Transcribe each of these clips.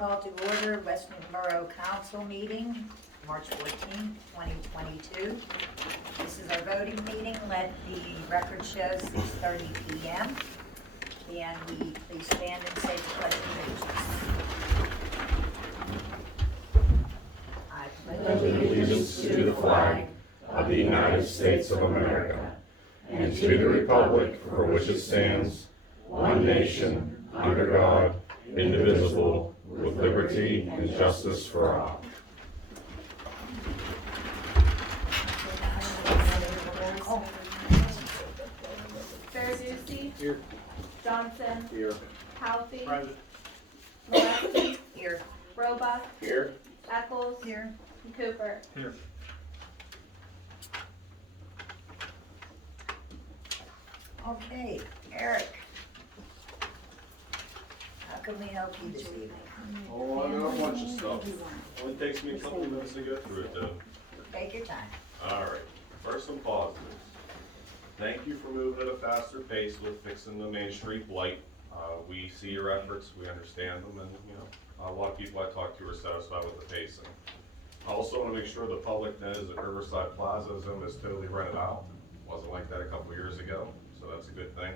call to order West Newton Borough Council meeting, March 14, 2022. This is our voting meeting. Let the record show 6:30 p.m. And we please stand and say the pledge of allegiance. I pledge allegiance to the flag of the United States of America and to the republic for which it stands, one nation, under God, indivisible, with liberty and justice for all. Verducci. Here. Johnson. Here. Halsey. Present. Molesky. Here. Roebuck. Here. Eccles. Here. And Cooper. Here. Okay, Eric. How can we help you this evening? Oh, I know a bunch of stuff. Only takes me a couple of minutes to go through it though. Take your time. All right, first some positives. Thank you for moving at a faster pace with fixing the Main Street light. We see your efforts, we understand them, and a lot of people I talked to are satisfied with the pacing. I also want to make sure the public knows that Riverside Plaza Zone is totally rented out. Wasn't like that a couple years ago, so that's a good thing.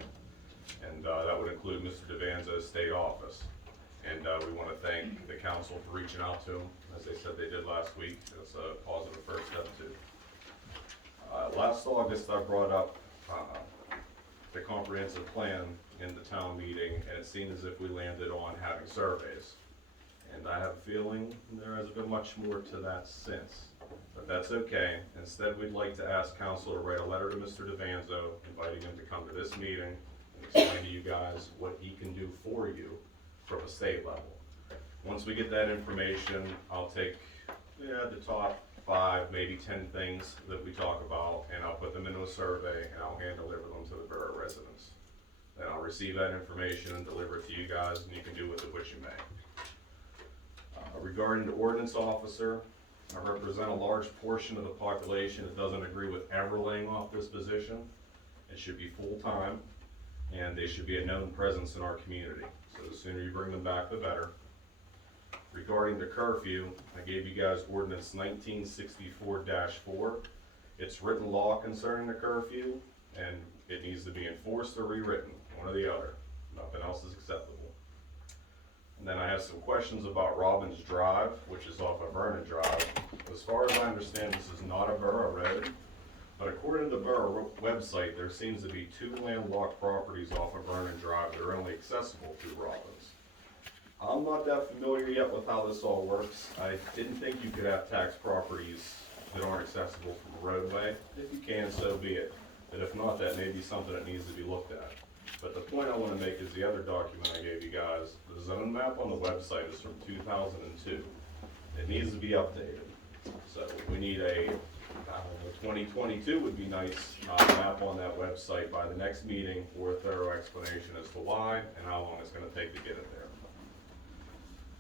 And that would include Mr. Devanza's state office. And we want to thank the council for reaching out to him, as they said they did last week. That's a positive first step too. Last August, I brought up the comprehensive plan in the town meeting, and it seemed as if we landed on having surveys. And I have a feeling there hasn't been much more to that since, but that's okay. Instead, we'd like to ask council to write a letter to Mr. Devanzo, inviting him to come to this meeting and explain to you guys what he can do for you from a state level. Once we get that information, I'll take the top 5, maybe 10 things that we talk about, and I'll put them into a survey, and I'll hand deliver them to the borough residents. Then I'll receive that information and deliver it to you guys, and you can do with it what you may. Regarding the ordinance officer, I represent a large portion of the population that doesn't agree with ever laying off this position. It should be full-time, and they should be a known presence in our community. So the sooner you bring them back, the better. Regarding the curfew, I gave you guys ordinance 1964-4. It's written law concerning the curfew, and it needs to be enforced or rewritten, one or the other. Nothing else is acceptable. And then I have some questions about Robbins Drive, which is off of Vernon Drive. As far as I understand, this is not a borough road, but according to the borough website, there seems to be 2 landlocked properties off of Vernon Drive that are only accessible through Robbins. I'm not that familiar yet with how this all works. I didn't think you could have tax properties that aren't accessible from a roadway. If you can, so be it. But if not, that may be something that needs to be looked at. But the point I want to make is the other document I gave you guys. The zone map on the website is from 2002. It needs to be updated. So we need a 2022 would be nice map on that website by the next meeting for a thorough explanation as to why and how long it's going to take to get it there.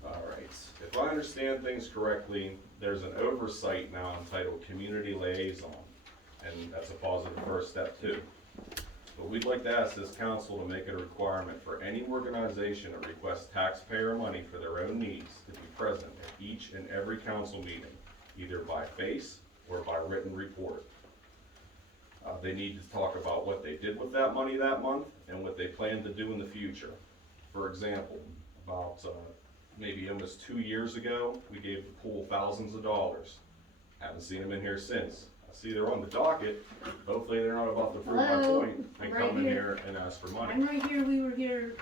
All right, if I understand things correctly, there's an oversight now entitled Community Liaison, and that's a positive first step too. But we'd like to ask this council to make it a requirement for any organization that requests taxpayer money for their own needs to be present at each and every council meeting, either by face or by written report. They need to talk about what they did with that money that month and what they plan to do in the future. For example, about maybe almost 2 years ago, we gave the pool thousands of dollars. Haven't seen them in here since. I see they're on the docket. Hopefully they're not about to prove my Hello? point and Right come in here. here and ask for money. I'm right here, we were here,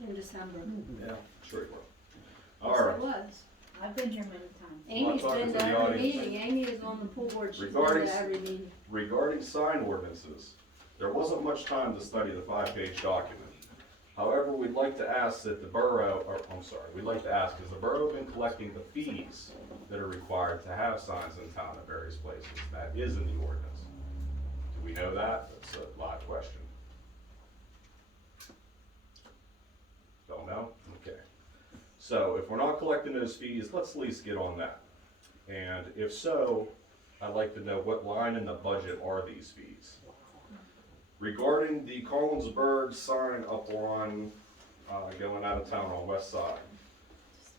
in December. Yeah, sure you will. Yes, All right. it was. I've been here many times. Amy's talking been to to the every audience. meeting, Amy is on the pool board, she's been Regarding- to every meeting. Regarding sign ordinances, there wasn't much time to study the 5-page document. However, we'd like to ask that the borough, we'd like to ask, has the borough been collecting the fees that are required to have signs in town at various places? That is in the ordinance. Do we know that? That's a live question. Don't know? Okay. So if we're not collecting those fees, let's at least get on that. And if so, I'd like to know what line in the budget are these fees? Regarding the Collinsburg sign up on, going out of town on West Side,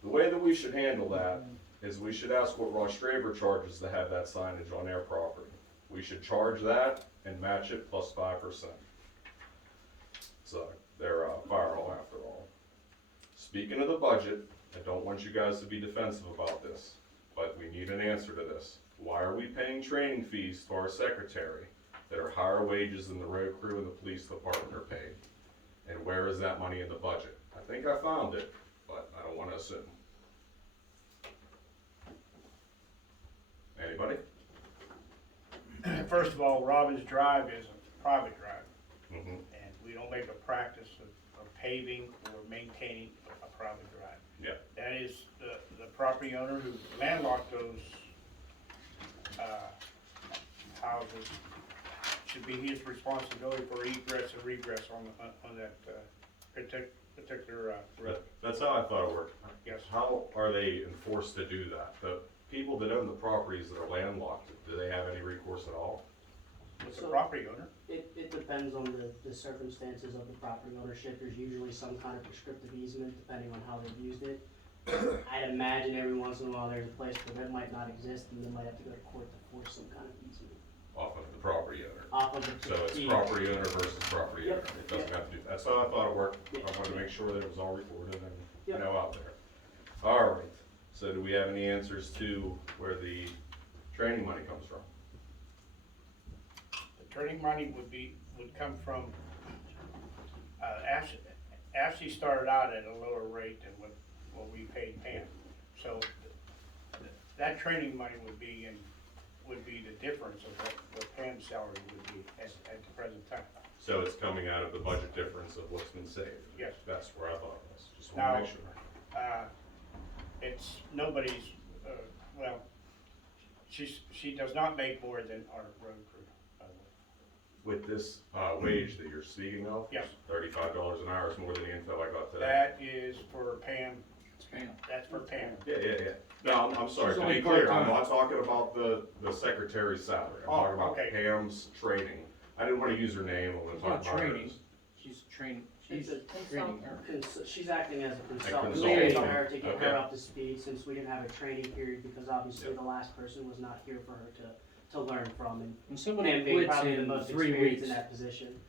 The way that we should handle that is we should ask what Ross Straber charges to have that signage on their property. We should charge that and match it plus 5%. So they're fire hall after all. Speaking of the budget, I don't want you guys to be defensive about this, but we need an answer to this. Why are we paying training fees to our secretary that are higher wages than the road crew and the police department are paid? And where is that money in the budget? I think I found it, but I don't want to assume. Anybody? First of all, Robbins Drive is a private drive, Mm-hmm. and we don't make a practice of paving or maintaining a private drive. Yeah. That is the property owner who landlocked those, houses, should be his responsibility for egress and regress on that, particular, road. That's how I thought it worked. Yes. How are they enforced to do that? The people that own the properties that are landlocked, do they have any recourse at all? With the property owner. It depends on the circumstances of the property ownership. There's usually some kind of prescriptive easement depending on how they've used it. I'd imagine every once in a while there's a place where that might not exist and they might have to go to court to force some kind of easement. Off of the property owner. Off of the. So it's the- property owner versus property owner. Yep. It doesn't Yep. have to do, that's how I thought it worked. I Yep. wanted to make sure that it was all recorded and, you Yep. know, out there. All right, so do we have any answers to where the training money comes from? The turning money would come from, Ashley started out at a lower rate than what we paid Pam. So that training money would be the difference of what Pam's salary would be at the present time. So it's coming out of the budget difference of what's been saved? Yes. That's where I thought it was, just wanna make Now- sure. It's nobody's, well, she does not make more than our road crew, by the way. With this, wage that you're speaking of? Yes. $35 an hour is more than the info I got today. That is for Pam, that's for Pam. Yeah. No, I'm sorry, She's to only be clear, I'm part-time. not talking about the secretary's salary. I'm Oh, talking about okay. Pam's training. I didn't wanna use her name, I wanna It's talk not about training. hers. She's training, It's she's a training her. She's acting as a consultant. consultant. For her to get Okay. her up to speed since we didn't have a training period because obviously Yep. the last person was not here for her to learn from and When somebody Pam being quits probably the in most 3 experienced weeks, in that position.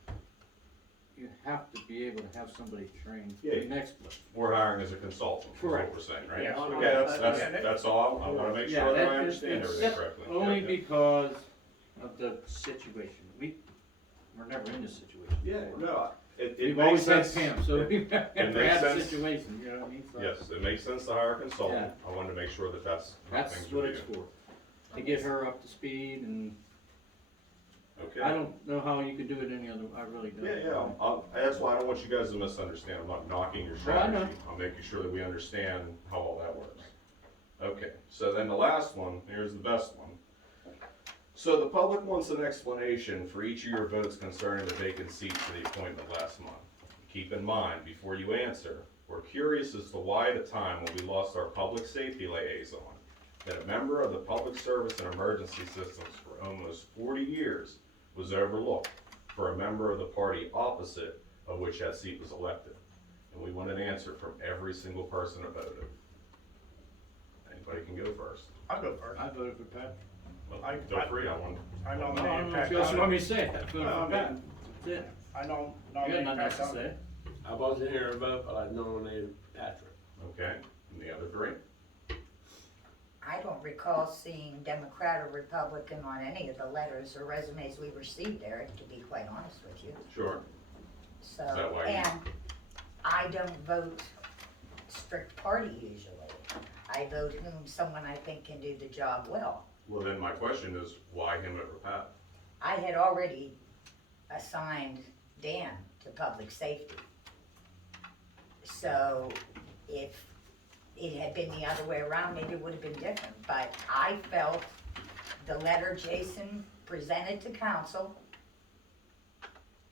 you have to be able to have somebody trained Yeah. the next place. We're hiring as a consultant, is what Correct. we're saying, right? Yes. Okay, that's all, I wanna make Yeah, sure that I that- understand it's- everything correctly. Only Yeah. because of the situation. We're never in this situation. Yeah, before. no, it We've makes always had sense. Pam, so we've never makes had a sense. situation, you know what I mean? So Yes, it makes sense to hire a consultant, I wanted to make sure that that's how That's things what would it's be. for, to get her up to speed, and I Okay, don't know how you could do it any other, I really don't. yeah, that's why I don't want you guys to misunderstand, I'm not knocking your Well, I know. strategy, I'm making sure that we understand how all that works. Okay, so then the last one, here's the best one. So the public wants an explanation for each of your votes concerning the vacant seat for the appointment last month. Keep in mind, before you answer, we're curious as to why at a time when we lost our public safety liaison, that a member of the Public Service and Emergency Systems for almost 40 years was overlooked for a member of the party opposite of which that seat was elected. And we want an answer from every single person that voted. Anybody can go first. I'll go first. I voted for Pat. Well, I- feel free, I want. I No, I nominated don't know Pat if you else Donovan. want me to say it, I voted Well, for I Pat. mean, That's it. I You got nominated nothing Pat else to Donovan. say? I wasn't here to vote, but I nominated Patrick. Okay, and the other three? I don't recall seeing Democrat or Republican on any of the letters or resumes we received, Eric, to be quite honest with you. Sure. So, Is that why you- and I don't vote strict party usually. I vote whom someone I think can do the job well. Well, then my question is, why him over Pat? I had already assigned Dan to public safety. So if it had been the other way around, maybe it would have been different. But I felt the letter Jason presented to council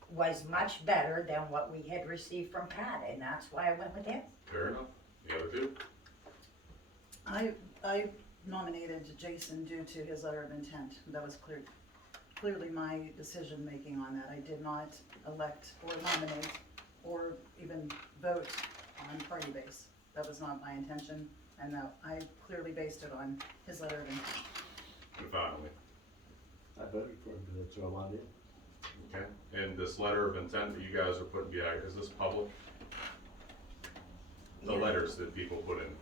was much better than what we had received from Pat, and that's why I went with him. Fair enough. The other two? I nominated Jason due to his letter of intent. That was clearly my decision-making on that. I did not elect or nominate or even vote on party base. That was not my intention, and that I clearly based it on his letter of intent. And finally, I voted for him, because that's all I did. okay, and this letter of intent that you guys are putting behind, is this public? The Yeah. letters that people put in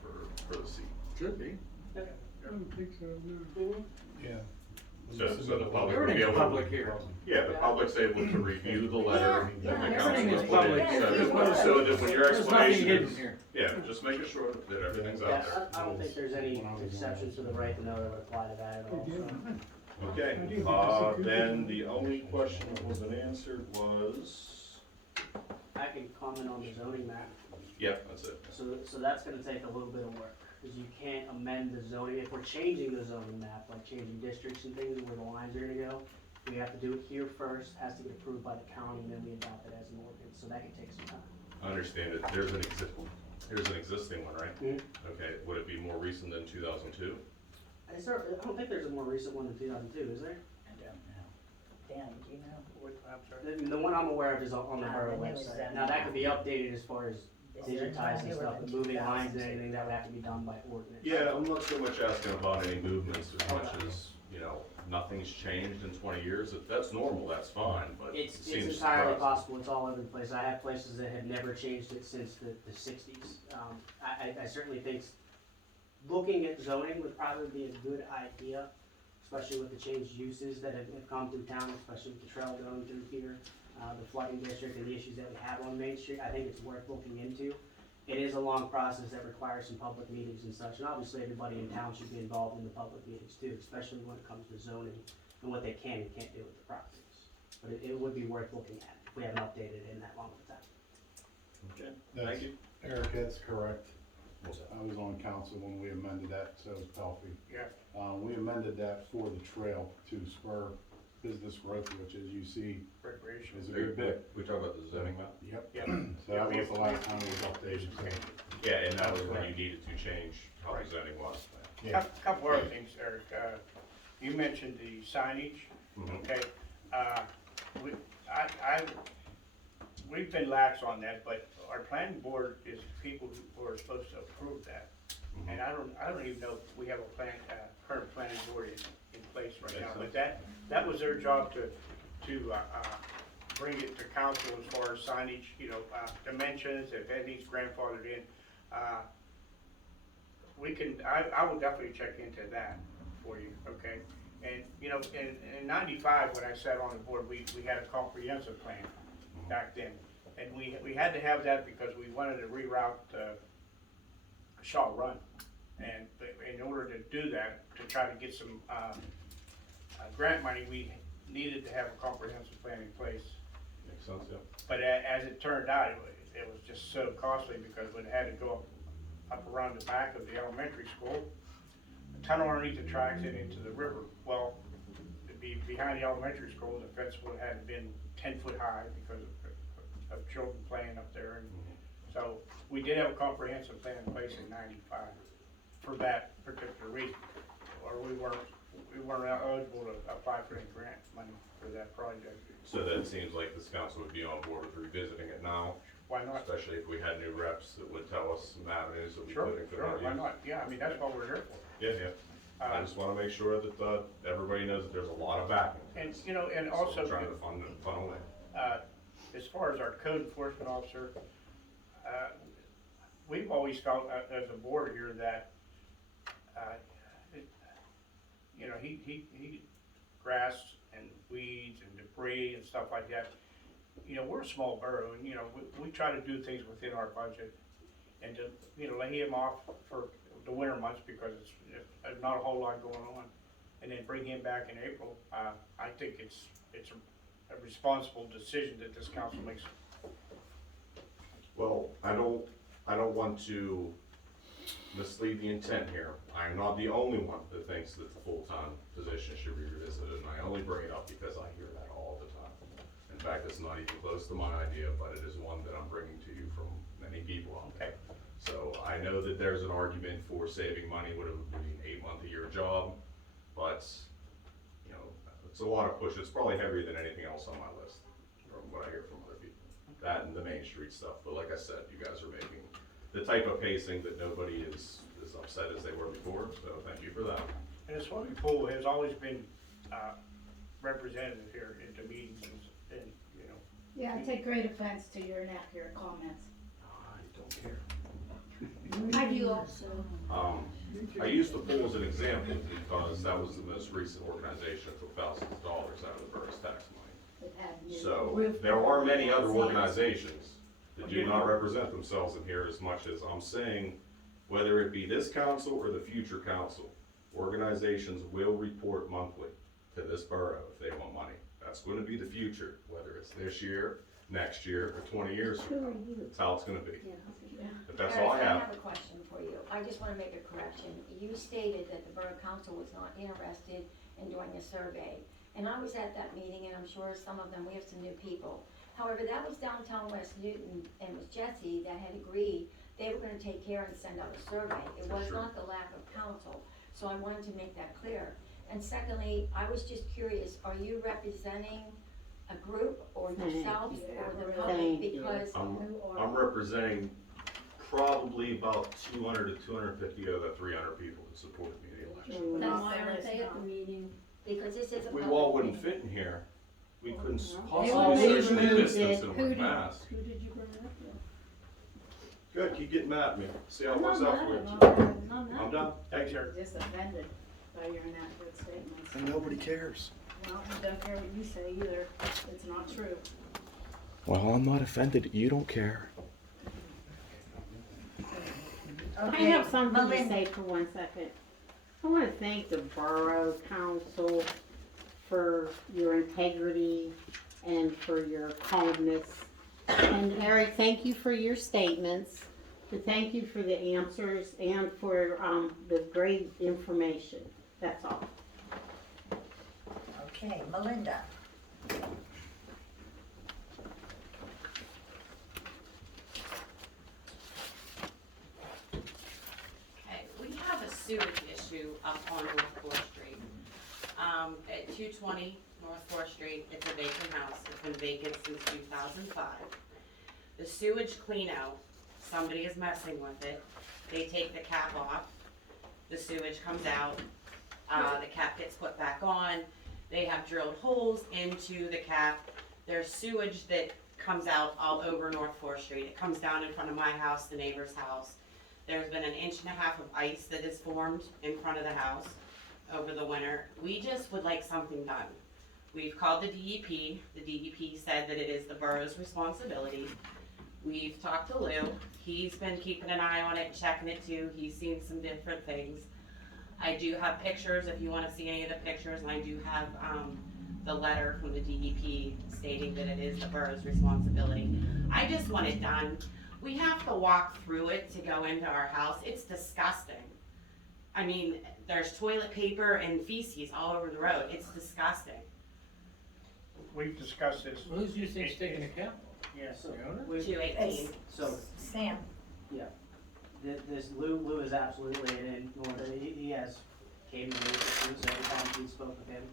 for the seat. Should be. I don't think so, no. Yeah. So the public will be Everything's able to. public here. Yeah, the public's able to review the letter Yeah, that the yeah, council everything has is put in. public. So that when your There's nothing explanation hidden is, here. yeah, just making sure that everything's out Yeah, there. I don't think there's any exceptions to the right to know that would apply to that at all, so. Okay, then the only question that wasn't answered was, I can comment on the zoning map. yeah, that's it. So that's gonna take a little bit of work, because you can't amend the zoning, if we're changing the zoning map, like changing districts and things, where the lines are gonna go, we have to do it here first, has to get approved by the county, and then we adopt it as an ordinance, so that could take some time. I understand it, here's an existing one, right? Mhm. Okay, would it be more recent than 2002? I don't think there's a more recent one than 2002, is there? I don't know. Dan, do you know? I'm sorry. The one I'm aware of is on the Borough the newest website. zoning Now, that map. could be updated as far as Is there digitizing newer stuff, than but moving lines and 2002? anything, that would have to be done by ordinance. Yeah, I'm not so much asking about any movements as much as, you know, nothing's changed in 20 years. If that's normal, that's fine, but it It's seems entirely surprising. possible, it's all over the place. I have places that have never changed it since the sixties. I certainly think looking at zoning would probably be a good idea, especially with the changed uses that have come through town, especially with the trail going through here, the flooding district and the issues that we have on Main Street. I think it's worth looking into. It is a long process that requires some public meetings and such, and obviously everybody in town should be involved in the public meetings too, especially when it comes to zoning and what they can and can't do with the properties. But it would be worth looking at if we haven't updated it in that long of a time. Okay, That's- thank you. Eric, that's correct. What's that? I was on council when we amended that, so was Pelfrey. Yeah. We amended that for the trail to spur business growth, which as you see Recreation. is a good bit. We talk about the zoning map? Yep. Yeah. So that was the last time it was updated, so. Yeah, and that was when you needed to change how the zoning was. Yeah. Couple other things, Eric. You mentioned the signage, Mhm. okay? We've been lax on that, but our planning board is people who are supposed to approve that. Mhm. And I don't even know if we have a current planning board in place right Makes now. But sense. that was their job to bring it to council as far as signage, you know, dimensions, if anything's grandfathered in. I will definitely check into that for you, okay? And, you know, in 95, when I sat on the board, we had a comprehensive plan back then. And we had to have that because we wanted to reroute Shaw Run. And in order to do that, to try to get some grant money, we needed to have a comprehensive plan in place. Makes sense, yeah. But as it turned out, it was just so costly because we had to go up around the back of the elementary school, a tunnel underneath the tracks and into the river. Well, to be behind the elementary school, the fence would have been 10 foot high because of children playing up there. And so we did have a comprehensive plan in place in 95 for that particular reason. Or we weren't eligible to apply for any grant money for that project. So that seems like this council would be on board with revisiting it now, Why not? especially if we had new reps that would tell us some avenues that we Sure, could and could sure, not why use. not? Yeah, I mean, that's what we're here for. Yeah, yeah. I just wanna make sure that, everybody knows that there's a lot of backing. And, you know, and So also, we're trying to funnel in. as far as our code enforcement officer, we've always felt as a board here that, you know, he grass and weeds and debris and stuff like that. You know, we're a small borough and, you know, we try to do things within our budget and to, you know, lay him off for the winter months because it's not a whole lot going on. And then bring him back in April. I think it's a responsible decision that this council makes. Well, I don't want to mislead the intent here. I'm not the only one that thinks that the full-time position should be revisited, and I only bring it up because I hear that all the time. In fact, it's not even close to my idea, but it is one that I'm bringing to you from many people out there. So I know that there's an argument for saving money, would it be an 8-month-a-year job, but, you know, it's a lot of push. It's probably heavier than anything else on my list, from what I hear from other people. That and the Main Street stuff, but like I said, you guys are making the type of pacing that nobody is as upset as they were before, so thank you for that. And the swimming pool has always been, represented here at the meetings and, you know. Yeah, I take great offense to your inaccurate comments. I don't care. I do also. I used the pool as an example because that was the most recent organization that took thousands of dollars out of the borough's tax money. It had new- So there are many other organizations that do not represent themselves in here as much as I'm saying, whether it be this council or the future council, organizations will report monthly to this borough if they want money. That's going to be the future, whether it's this year, next year, or 20 years from now. That's how it's going to be. But that's all I Eric, have. I have a question for you. I just want to make a correction. You stated that the Borough Council was not interested in doing a survey. And I was at that meeting, and I'm sure some of them, we have some new people. However, that was downtown West Newton, and it was Jesse that had agreed they were gonna take care and send out a survey. It was Sure. not the lack of council, so I wanted to make that clear. And secondly, I was just curious, are you representing a group or yourself or the public? Thank you. Because I'm representing probably about 200 to 250 of the 300 people that supported me in the election. Then why aren't they at the meeting? because this is a We public all wouldn't meeting. fit in here. We couldn't They possibly moved socially it. distance and Who wear did- masks. Who did you bring it up with? Good, keep getting mad at me. See how it I'm works not out for mad you. at them. I'm I'm not. done. Thanks, sir. Just offended by your inaccurate statements. And nobody cares. Well, I don't care what you say either. It's not true. Well, I'm not offended. You don't care. I Okay, have something to Melinda. say for 1 second. I want to thank the Borough Council for your integrity and for your calmness. And Eric, thank you for your statements. And thank you for the answers and for the great information. That's all. Okay, Melinda. Okay, we have a sewage issue up on North 4th Street. At 220 North 4th Street, it's a vacant house, it's been vacant since 2005. The sewage clean out, somebody is messing with it, they take the cap off, the sewage comes out, the cap gets put back on, they have drilled holes into the cap, there's sewage that comes out all over North 4th Street, it comes down in front of my house, the neighbor's house. There's been 1.5 inches of ice that is formed in front of the house over the winter. We just would like something done. We've called the DEP. The DEP said that it is the borough's responsibility. We've talked to Lou. He's been keeping an eye on it, checking it too. He's seen some different things. I do have pictures if you want to see any of the pictures, and I do have the letter from the DEP stating that it is the borough's responsibility. I just want it done. We have to walk through it to go into our house. It's disgusting. I mean, there's toilet paper and feces all over the road. It's disgusting. We've discussed this. Well, who's you think's taking the cap? Yeah, so, The owner? we- 218. so, Sam. this Lou is absolutely in order. He has came to me every time we spoke with him.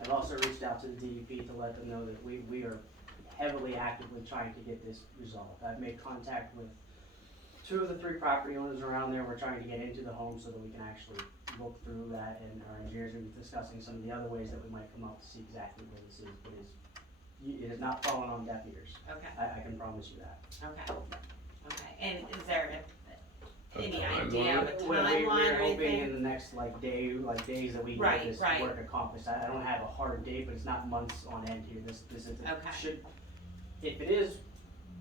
I've also reached out to the DEP to let them know that we are heavily actively trying to get this resolved. I've made contact with 2 of the 3 property owners around there. We're trying to get into the home so that we can actually look through that, and our engineers are discussing some of the other ways that we might come up to see exactly where this is, but it is not falling on deaf ears. Okay, I can promise you that. okay, okay. And is there any timeline? idea of a We're timeline or hoping in anything? the next days that we can Right, get this right. work accomplished. I don't have a hard date, but it's not months on end here. This is, Okay. if it is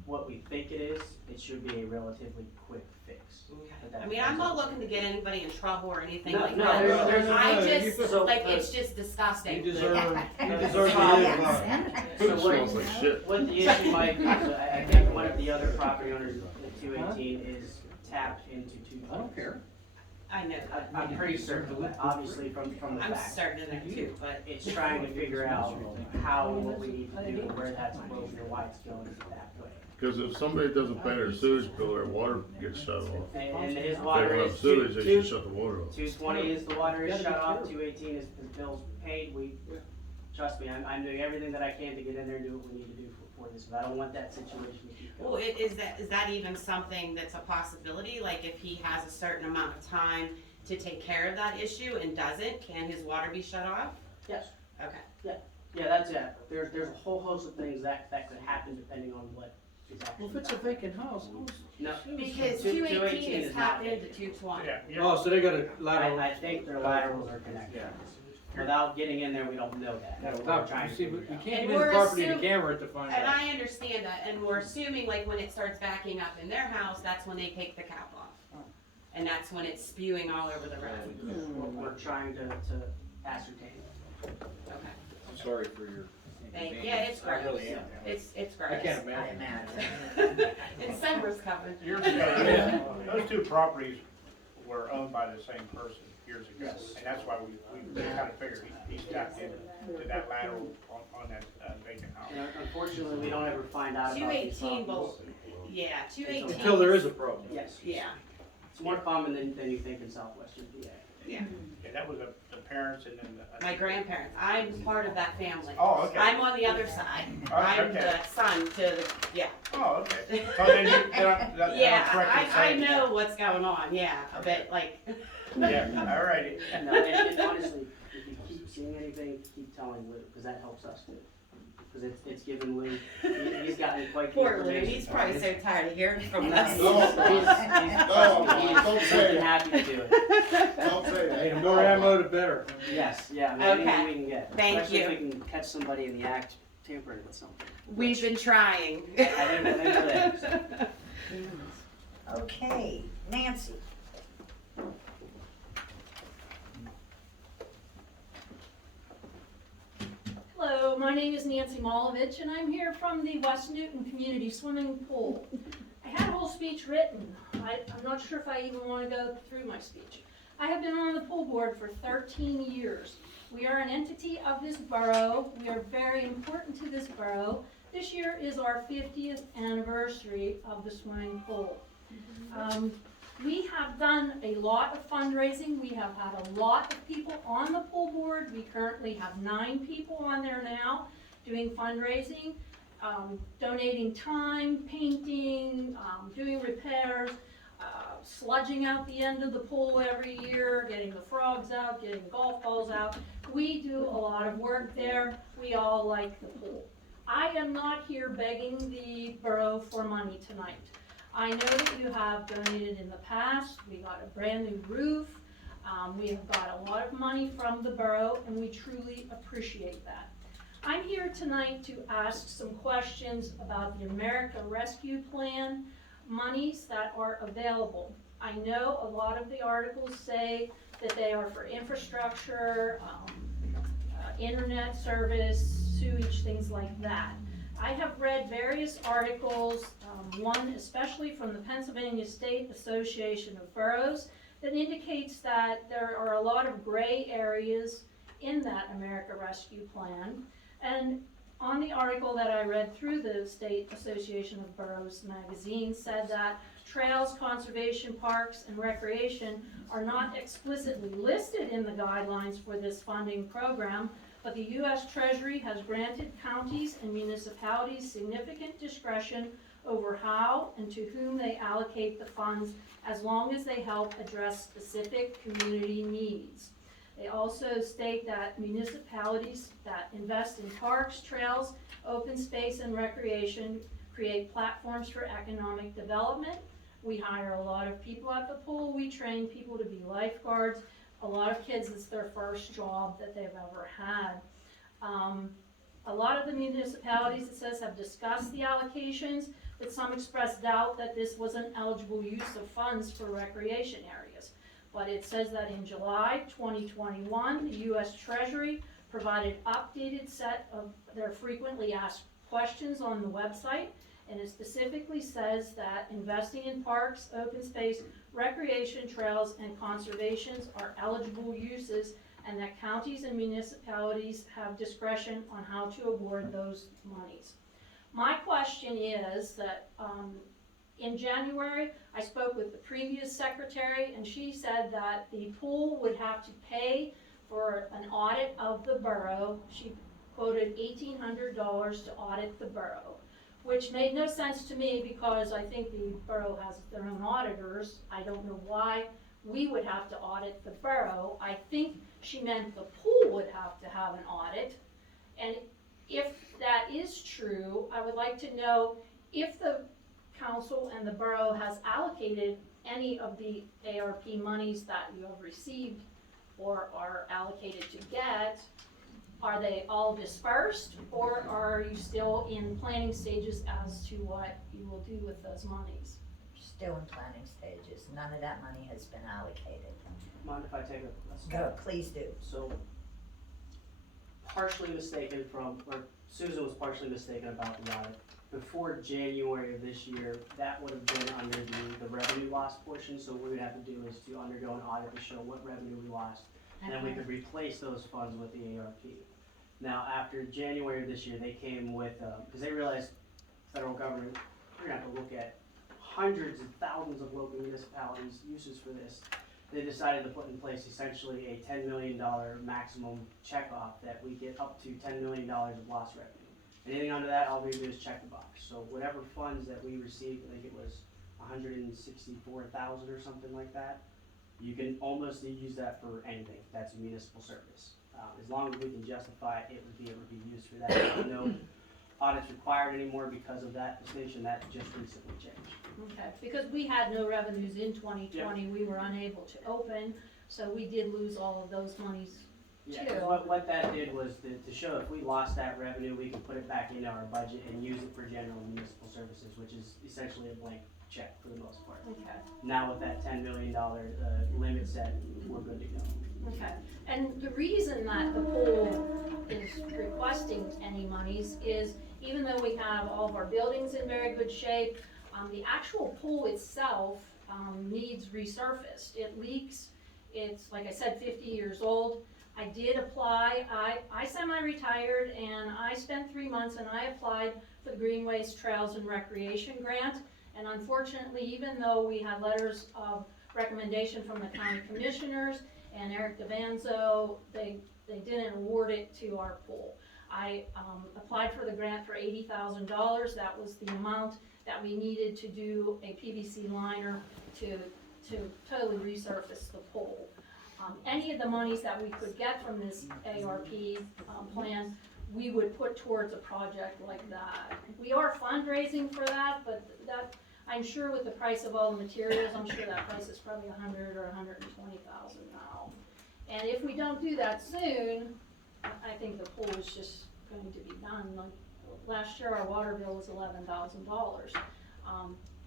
what we think it is, it should be a relatively quick fix. Okay. But that I mean, I'm not depends on- looking to get anybody in trouble or anything No, like no, that. there's- I there's- just, so- like, it's just disgusting. You deserve, you Yeah. deserve to Yeah. live by. So Smells like shit. what the issue might be, so I think one of the other property owners at 218 is tapped into 220. I don't care. I know that. I'm pretty certain of that, obviously from the I'm fact. certain of that too, but It's trying to figure out how and what we need to do, where that's broken, and why it's going that way. Because if somebody doesn't pay their sewage bill, their water gets shut off. And his If water they don't is have sewage, they two- should shut the water off. 220 is the water is Gotta be shut off, careful. 218 is the bill's paid, trust me, I'm doing everything that I can to get in there and do what we need to do for this. I don't want that situation to keep Well, going. is that even something that's a possibility? Like if he has a certain amount of time to take care of that issue and doesn't, can his water be shut off? Yes. Okay. Yeah, that's it. There's a whole host of things that could happen depending on what is actually. Well, if it's a vacant house, No. Because 218 218 is is not tapped into vacant. 220. Yeah, you're- Oh, so they got a lateral. I think their laterals are connected. Without getting in there, we don't know that. Yeah, That's what without, we're trying you to see, we figure out. can't And get in the we're property to assume- camera it to find And out. I understand that, and we're assuming like when it starts backing up in their house, that's when they take the cap off. And that's when it's spewing all over the road. We're trying to ascertain. Okay. I'm sorry for your Thank you. Yeah, it's I really gross. am. It's gross. I can't I imagine. imagine. And summer's coming. Years ago, those two properties were owned by the same person years ago. And that's why we kind of figured he's tapped into that lateral on that vacant house. And unfortunately, we don't ever find out about these 218 problems. yeah, 218. Until there is a problem. Yes. Yeah, It's more common than you think in southwestern PA. yeah. And that was the parents and then the. My grandparents. I'm part of that family. Oh, okay. I'm on the other side. Oh, I'm okay. the son to the, yeah. Oh, okay. So then you, Yeah, correctly I say- know what's going on, yeah, but like, Yeah, all righty. No, and honestly, if you keep seeing anything, keep telling Lou, because that helps us too. Because it's given Lou, he's gotten quite the poor Lou, information. he's probably so tired of hearing from us. Don't He's say happy to do it. Don't say Hey, the that. more ammo, the better. Yes, yeah, I mean, Okay. anything we can get. Thank Especially you. if we can catch somebody in the act tampering with something. We've been trying. I think we're there, so. Okay, Nancy. Hello, my name is Nancy Malovich, and I'm here from the West Newton Community Swimming Pool. I had a whole speech written. I'm not sure if I even want to go through my speech. I have been on the pool board for 13 years. We are an entity of this borough. We are very important to this borough. This year is our 50th anniversary of the swimming pool. We have done a lot of fundraising. We have had a lot of people on the pool board. We currently have 9 people on there now doing fundraising, donating time, painting, doing repairs, sludging out the end of the pool every year, getting the frogs out, getting golf balls out. We do a lot of work there. We all like the pool. I am not here begging the borough for money tonight. I know that you have donated in the past. We got a brand new roof. We have got a lot of money from the borough, and we truly appreciate that. I'm here tonight to ask some questions about the America Rescue Plan monies that are available. I know a lot of the articles say that they are for infrastructure, internet service, sewage, things like that. I have read various articles, one especially from the Pennsylvania State Association of Boroughs, that indicates that there are a lot of gray areas in that America Rescue Plan. And on the article that I read through the State Association of Boroughs magazine said that trails, conservation, parks, and recreation are not explicitly listed in the guidelines for this funding program, but the U.S. Treasury has granted counties and municipalities significant discretion over how and to whom they allocate the funds, as long as they help address specific community needs. They also state that municipalities that invest in parks, trails, open space, and recreation create platforms for economic development. We hire a lot of people at the pool. We train people to be lifeguards. A lot of kids, it's their first job that they've ever had. A lot of the municipalities, it says, have discussed the allocations, but some expressed doubt that this was an eligible use of funds for recreation areas. But it says that in July 2021, the U.S. Treasury provided updated set of their frequently asked questions on the website, and it specifically says that investing in parks, open space, recreation trails, and conservations are eligible uses, and that counties and municipalities have discretion on how to award those monies. My question is that in January, I spoke with the previous secretary, and she said that the pool would have to pay for an audit of the borough. She quoted $1,800 to audit the borough. which made no sense to me because I think the borough has their own auditors. I don't know why we would have to audit the borough. I think she meant the pool would have to have an audit. And if that is true, I would like to know if the council and the borough has allocated any of the ARP monies that you have received or are allocated to get. Are they all dispersed, or are you still in planning stages as to what you will do with those monies? Still in planning stages. None of that money has been allocated. Mind if I take a stab? Go, please do. So, partially mistaken or Susan was partially mistaken about the audit. Before January of this year, that would have been under the revenue loss portion, so what we would have to do is to undergo an audit to show what revenue we lost, and then we could replace those funds with the ARP. Now, after January of this year, they came with, because they realized federal government, we're gonna have to look at hundreds of thousands of local municipalities' uses for this. They decided to put in place essentially a $10 million maximum checkoff that we get up to $10 million of lost revenue. Anything under that, all we do is check the box. So whatever funds that we received, I think it was 164,000 or something like that, you can almost use that for anything. That's a municipal service. As long as we can justify it, it would be able to be used for that. There's no audits required anymore because of that distinction. That just recently changed. Okay, because we had no revenues in 2020, we were unable to open, so we did lose all of those monies Yeah, too. 'cause what that did was to show if we lost that revenue, we can put it back into our budget and use it for general municipal services, which is essentially a blank check for the most part. Okay, Now with that $10 million limit set, we're good to go. okay. And the reason that the pool is requesting any monies is even though we have all of our buildings in very good shape, the actual pool itself needs resurfaced. It leaks. It's, like I said, 50 years old. I did apply. I semi-retired and I spent 3 months and I applied for the Greenways Trails and Recreation Grant. And unfortunately, even though we had letters of recommendation from the county commissioners and Eric DeVanzo, they didn't award it to our pool. I applied for the grant for $80,000. That was the amount that we needed to do a PVC liner to totally resurface the pool. Any of the monies that we could get from this ARP plan, we would put towards a project like that. We are fundraising for that, but that, I'm sure with the price of all the materials, I'm sure that price is probably $100,000 or $120,000 now. And if we don't do that soon, I think the pool is just going to be done. Like, last year, our water bill was $11,000.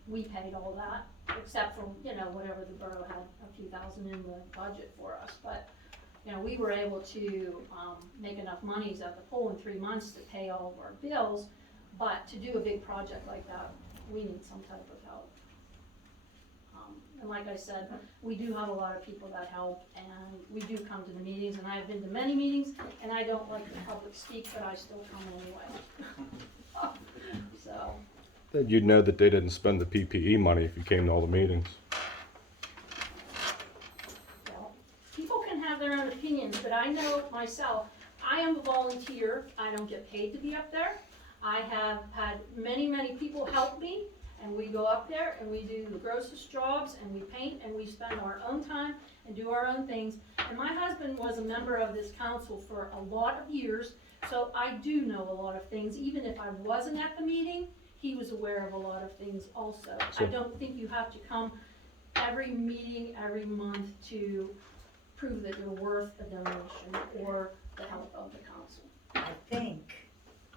We paid all that, except for, whatever the borough had a few thousand in the budget for us. But, we were able to make enough monies at the pool in 3 months to pay all of our bills. But to do a big project like that, we need some type of help. And like I said, we do have a lot of people that help, and we do come to the meetings, and I've been to many meetings, and I don't like the public speak, but I still come anyway. So, Then you'd know that they didn't spend the PPE money if you came to all the meetings. well, people can have their own opinions, but I know myself, I am a volunteer, I don't get paid to be up there. I have had many, many people help me, and we go up there and we do the grossest jobs and we paint and we spend our own time and do our own things. And my husband was a member of this council for a lot of years, so I do know a lot of things. Even if I wasn't at the meeting, he was aware of a lot of things also. I don't think you have to come every meeting, every month to prove that you're worth a donation or the help of the council. I think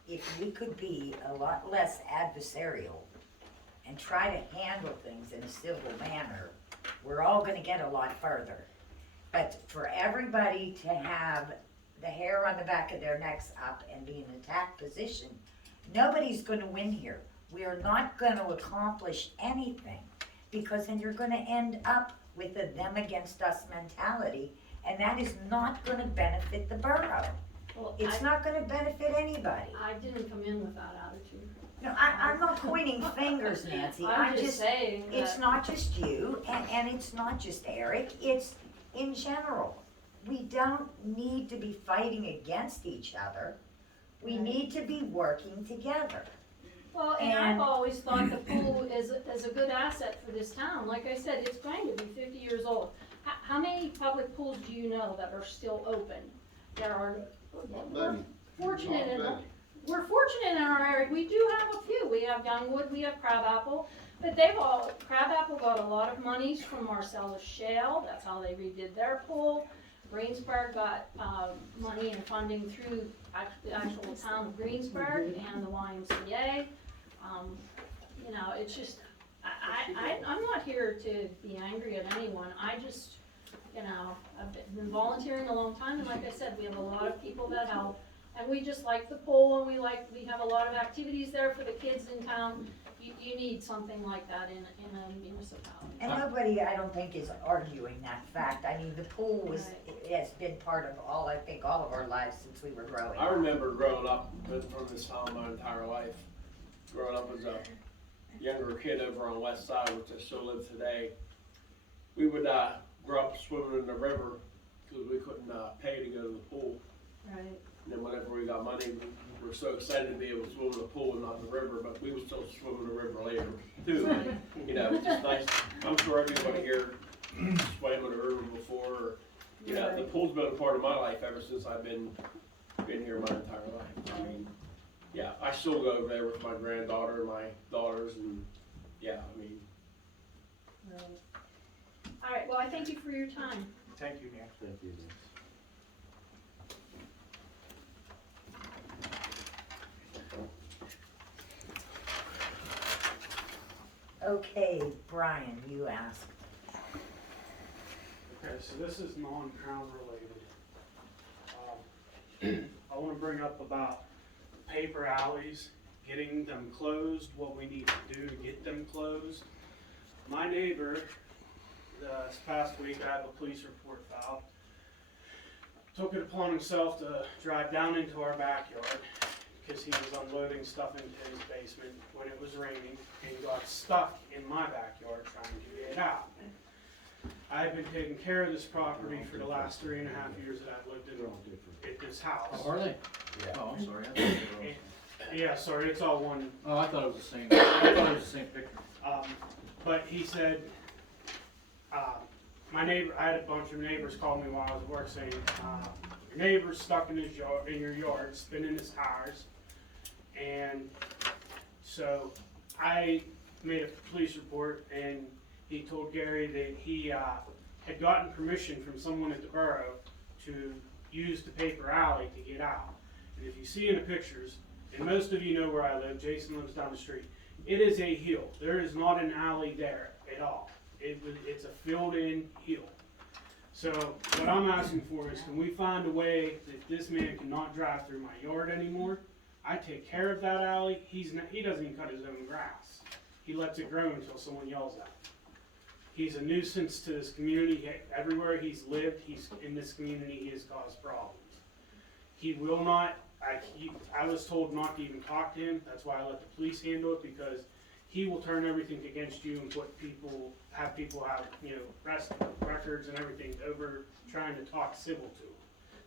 if we could be a lot less adversarial and try to handle things in a civil manner, we're all gonna get a lot further. But for everybody to have the hair on the back of their necks up and be in an attack position, nobody's gonna win here. We are not gonna accomplish anything, because then you're gonna end up with a them against us mentality, and that is not gonna benefit the borough. Well, It's not gonna benefit anybody. I didn't come in with that attitude. No, I'm not pointing fingers, Nancy. I'm just saying It's that- not just you, and it's not just Eric, it's in general. We don't need to be fighting against each other. We Right. need to be working together. Well, and I've And- always thought the pool is a good asset for this town. Like I said, it's going to be 50 years old. How many public pools do you know that are still open? There are, we're fortunate we're fortunate in our area. We do have a few. We have Youngwood, we have Crabapple, but Crabapple got a lot of monies from Marcellus Shale. That's how they redid their pool. Greensburg got money and funding through the actual town of Greensburg and the YMCA. You know, it's just, I'm not here to be angry at anyone. I just, you know, I've been volunteering a long time, and like I said, we have a lot of people that help. And we just like the pool, and we have a lot of activities there for the kids in town. You need something like that in a municipality. And nobody, I don't think, is arguing that fact. I mean, the pool has been part of I think all of our lives since we were growing I up. remember growing up, been from this town my entire life. Growing up as a younger kid over on West Side, which I still live today, we would grow up swimming in the river because we couldn't pay to go to the pool. Right. And then whenever we got money, we were so excited to be able to swim in the pool and not in the river, but we would still swim in the river later too. You know, it's just nice. I'm sure everybody here swam in the river before. Or, you know, the pool's been a part of my life ever since I've been here my entire life. I mean, yeah, I still go over there with my granddaughter and my daughters, and yeah, I mean. Right. All right, well, I thank you for your time. Thank you, Dan. Thank you, Dan. Okay, Brian, you asked. Okay, so this is non-crown related. I want to bring up about paper alleys, getting them closed, what we need to do to get them closed. My neighbor, this past week, I have a police report filed, took it upon himself to drive down into our backyard because he was unloading stuff into his basement when it was raining and got stuck in my backyard trying to get out. I've been taking care of this property for the last 3.5 years that I've lived in this house. Oh, are they? Yeah. Oh, I'm sorry. I thought they were Yeah, sorry, it's all one. all- Oh, I thought it was the same, I thought it was the same picture. But he said, my neighbor, I had a bunch of neighbors call me while I was at work saying, your neighbor's stuck in his yard, in your yard, spinning his tires. And so I made a police report, and he told Gary that he had gotten permission from someone at the borough to use the paper alley to get out. And if you see in the pictures, and most of you know where I live, Jason lives down the street, it is a hill. There is not an alley there at all. It's a filled-in hill. So what I'm asking for is, can we find a way that this man cannot drive through my yard anymore? I take care of that alley. He doesn't even cut his own grass. He lets it grow until someone yells at him. He's a nuisance to this community. Everywhere he's lived, in this community, he has caused problems. He will not, I was told not to even talk to him. That's why I let the police handle it, because he will turn everything against you and put have arrest records and everything over trying to talk civil to him.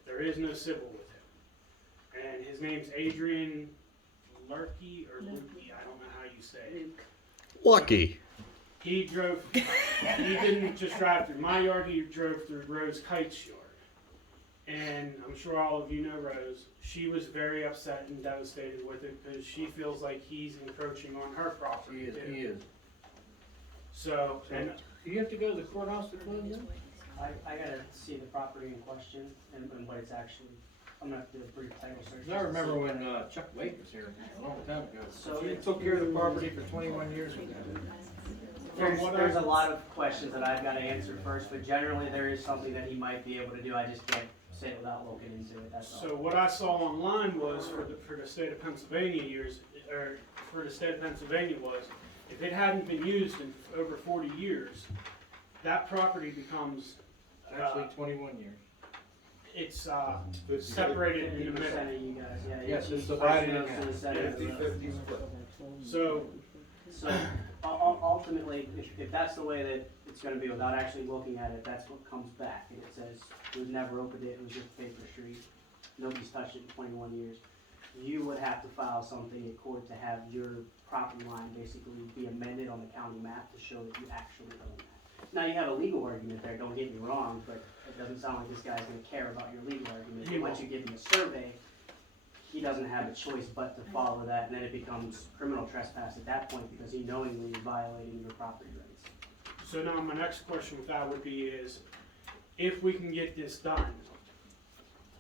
There is no civil with him. And his name's Adrian Lurkey or Lukey, I don't know how you say it. Lucky. He didn't just drive through my yard, he drove through Rose Kite's yard. And I'm sure all of you know Rose. She was very upset and devastated with it because she feels like he's encroaching on her property too. He is. So, and Do you have to go to the courthouse to close it? I gotta see the property in question and what it's actually, I'm gonna have to do a brief title search. I remember when Chuck Wade was here a long time ago. So He it- took care of the property for 21 years. There's a lot of questions that I've gotta answer first, but generally there is something that he might be able to do, I just can't say it without looking into it, that's all. So what I saw online was for the state of Pennsylvania was, if it hadn't been used in over 40 years, that property becomes, Actually, 21 years. it's separated in the middle. 50% of you guys, yeah. Yes, each it's divided in person half. goes to the center of the road. 50-50 split. So, So ultimately, if that's the way that it's gonna be without actually looking at it, that's what comes back. And it says, we've never opened it, it was just a paper street. Nobody's touched it in 21 years. you would have to file something in court to have your property line basically be amended on the county map to show that you actually own that. Now, you have a legal argument there, don't get me wrong, but it doesn't sound like this guy's gonna care about your legal argument. He Once won't. you give him a survey, he doesn't have a choice but to follow that, and then it becomes criminal trespass at that point because he knowingly is violating your property rights. So now my next question with that would be is, if we can get this done,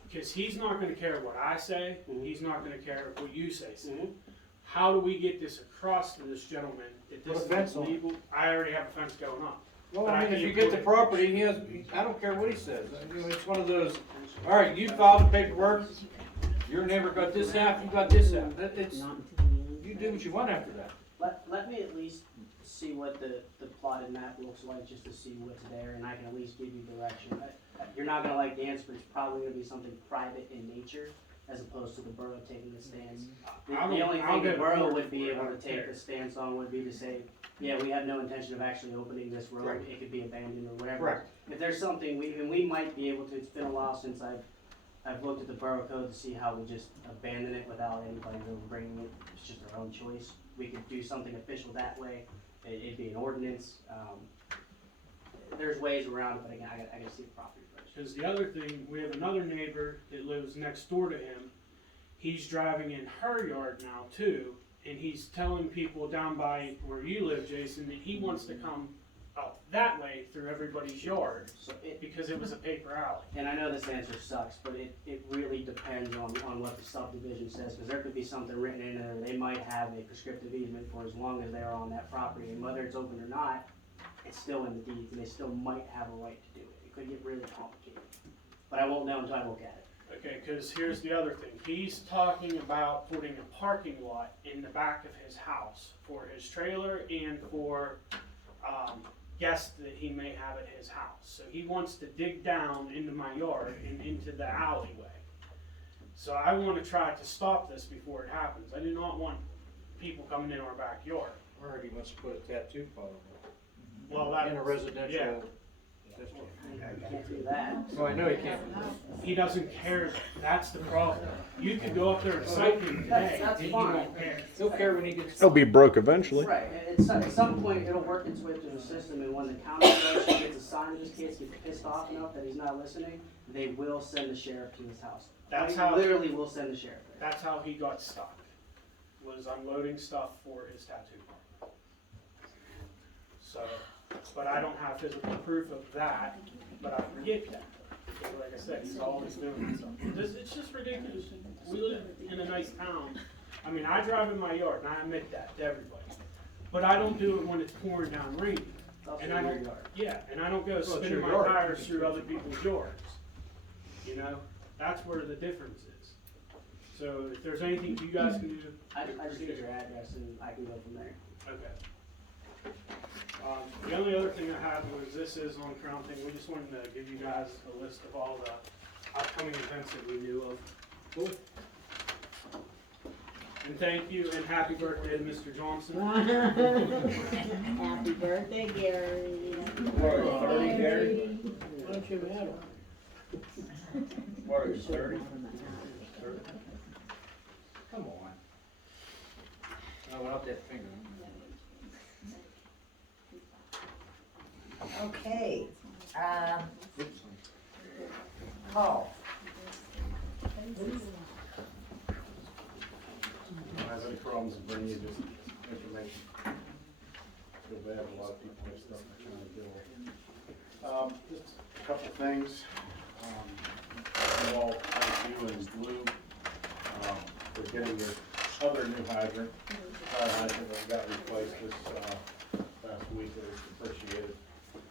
because he's not gonna care what I say, he's not gonna care what you say. How do we get this across to this gentleman that this Put a fence is on it. legal? I already have a fence going up. Well, But I mean, can if you get the put it- property, I don't care what he says. I mean, it's one of those, all right, you filed the paperwork, your neighbor got this half, you got this half. It's, you do what you want after that. Let me at least see what the plotted map looks like, just to see what's there, and I can at least give you direction. You're not gonna like the answer, but it's probably gonna be something private in nature, as opposed to the borough taking the stance. The only I'll thing the get a borough board would be for it, I able to don't take care. a stance on would be to say, yeah, we have no intention of actually opening this road, Right. it could be abandoned or whatever. Correct. If there's something, we might be able to, it's been a while since I've looked at the borough code to see how we just abandon it without anybody really bringing it, it's just our own choice. We could do something official that way, it'd be an ordinance, there's ways around it, but again, I gotta see the property first. Because the other thing, we have another neighbor that lives next door to him. He's driving in her yard now too, and he's telling people down by where you live, Jason, that he wants to come up that way through everybody's yard So because it was a paper alley. and I know this answer sucks, but it really depends on what the subdivision says, because there could be something written in there, they might have a prescriptive easement for as long as they're on that property, and whether it's open or not, it's still in the deeds, and they still might have a right to do it. It could get really complicated, but I won't know until I look at it. Okay, because here's the other thing. He's talking about putting a parking lot in the back of his house for his trailer and for guests that he may have at his house. So he wants to dig down into my yard and into the alleyway. So I want to try to stop this before it happens. I do not want people coming in our backyard. Or he wants to put a tattoo parlor Well, that in a residential yeah. district. I can't do that. So I know he can't. He doesn't care. That's the problem. You could go up there and cite him today, That's and he fine. won't care. He'll care when he gets. He'll be broke eventually. Right, at some point, it'll work its way through the system, and when the county actually gets assigned to this case, gets pissed off enough that he's not listening, they will send the sheriff to his house. That's They how- literally will send the sheriff there. That's how he got stuck, was unloading stuff for his tattoo parlor. So, but I don't have physical proof of that, but I forget that. So like I said, he's always doing something. It's just ridiculous. We live in a nice town. I mean, I drive in my yard, and I admit that to everybody. But I don't do it when it's pouring down raining. And I don't, yeah, and I don't go it's spinning your my yard. tires through other people's yards. You know, that's where the difference is. So if there's anything you guys can do. I just need your address and I can go from there. Okay. The only other thing I had was, this is on Crown thing, we just wanted to give you guys a list of all the upcoming events that we knew of. Cool. And thank you, and happy birthday to Mr. Johnson. Happy birthday, Gary. What, 30, Gary? Why don't you have him? What, is 30? Come on. I went up that finger. Okay, Paul. I don't have any problems with bringing you this information. Feel bad, a lot of people have stuff they're trying to deal with. Just a couple things. Well, thank you and Blue for getting your other new hydrant. Fire hydrant that got replaced this last week. It was appreciated.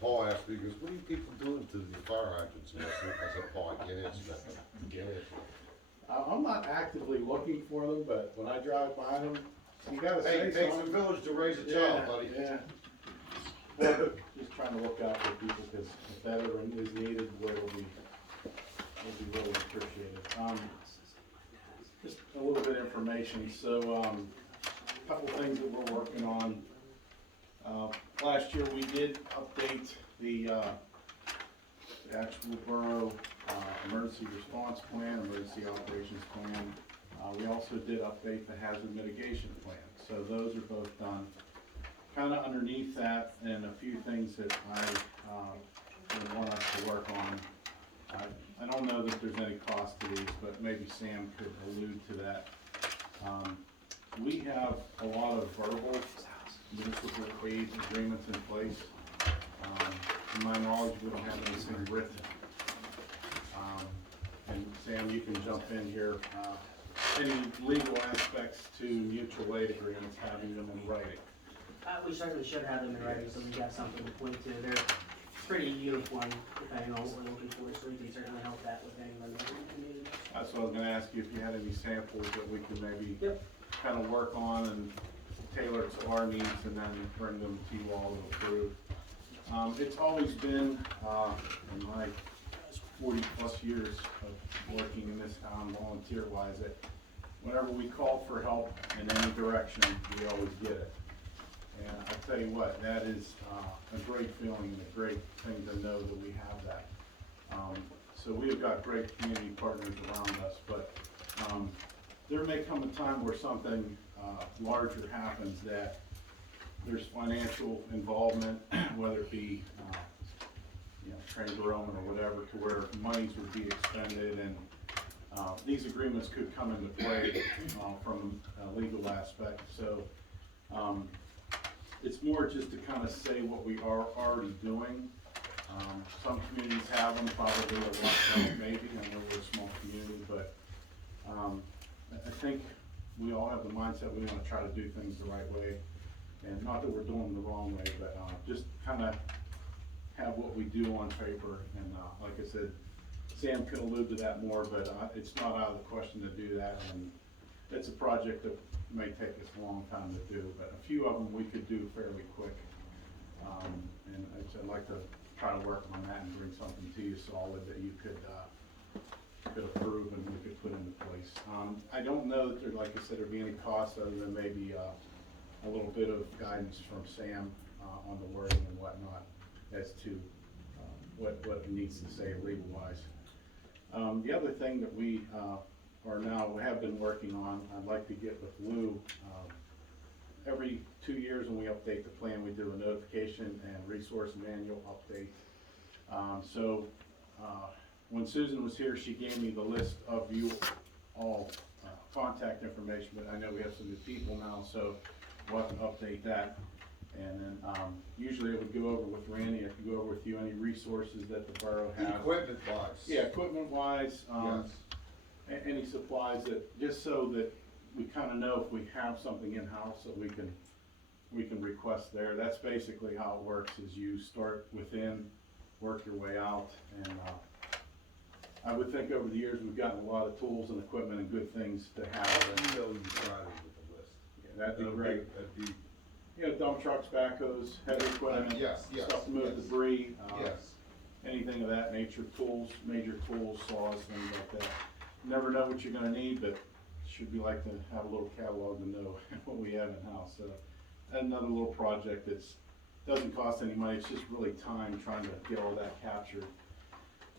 Paul asked me, he goes, what are you people doing to the fire hydrants? And I said, Paul, I can't answer that. Can't answer that. I'm not actively looking for them, but when I drive by them, you gotta say Hey, it something. takes a village to raise a child, buddy. Yeah. Well, just trying to look out for people, because if that ever is needed, it'll be really appreciated. Just a little bit of information, so, a couple things that we're working on. Last year, we did update the actual borough, emergency response plan, emergency operations plan. We also did update the hazard mitigation plan, so those are both done. Kind of underneath that, and a few things that I would want us to work on. I don't know that there's any cost to these, but maybe Sam could allude to that. We have a lot of verbal municipal aid agreements in place. To my knowledge, we don't have anything written. And Sam, you can jump in here. Any legal aspects to mutual aid agreements, having them in writing? We certainly should have them in writing, so we got something to point to. They're pretty uniform, depending on what we're looking for, so we can certainly help that with anyone in the community. That's what I was gonna ask you, if you had any samples that we could maybe kind of work on and tailor it to our needs, and then bring them to you all to approve. It's always been, in my 40-plus years of working in this town, volunteer-wise, that whenever we call for help in any direction, we always get it. And I tell you what, that is a great feeling and a great thing to know that we have that. So we have got great community partners around us, but there may come a time where something larger happens, that there's financial involvement, whether it be train derailment or whatever, to where monies would be expended, and these agreements could come into play from a legal aspect. So it's more just to kind of say what we are already doing. Some communities have them, probably a lot don't, maybe. I know we're a small community, but I think we all have the mindset we want to try to do things the right way. And not that we're doing them the wrong way, but just kind of have what we do on paper. And like I said, Sam can allude to that more, but it's not out of the question to do that. And it's a project that may take us a long time to do, but a few of them we could do fairly quick. And I'd like to try to work on that and bring something to you solid that you could approve and we could put into place. I don't know that there, like I said, there'd be any cost other than maybe a little bit of guidance from Sam on the wording and whatnot as to what it needs to say legal-wise. The other thing that we have been working on, I'd like to get with Lou. Every 2 years when we update the plan, we do a notification and resource manual update. So when Susan was here, she gave me the list of you all contact information, but I know we have some new people now, so we'll have to update that. And then usually it would go over with Randy, I could go over with you any resources that the borough has. Equipment-wise. Yeah, equipment-wise, any supplies, that, just so that we kind of know if we have something in-house that we can request there. That's basically how it works, is you start within, work your way out, and I would think over the years we've gotten a lot of tools and equipment and good things to have. Email you Friday with the list. Yeah, that'd be great. Dump trucks, backhoes, heavy equipment, yes, stuff to move debris, yes. anything of that nature, tools, major tools, saws, things like that. Never know what you're gonna need, but should be like to have a little catalog to know what we have in-house. So another little project that's doesn't cost any money, it's just really time trying to get all that captured.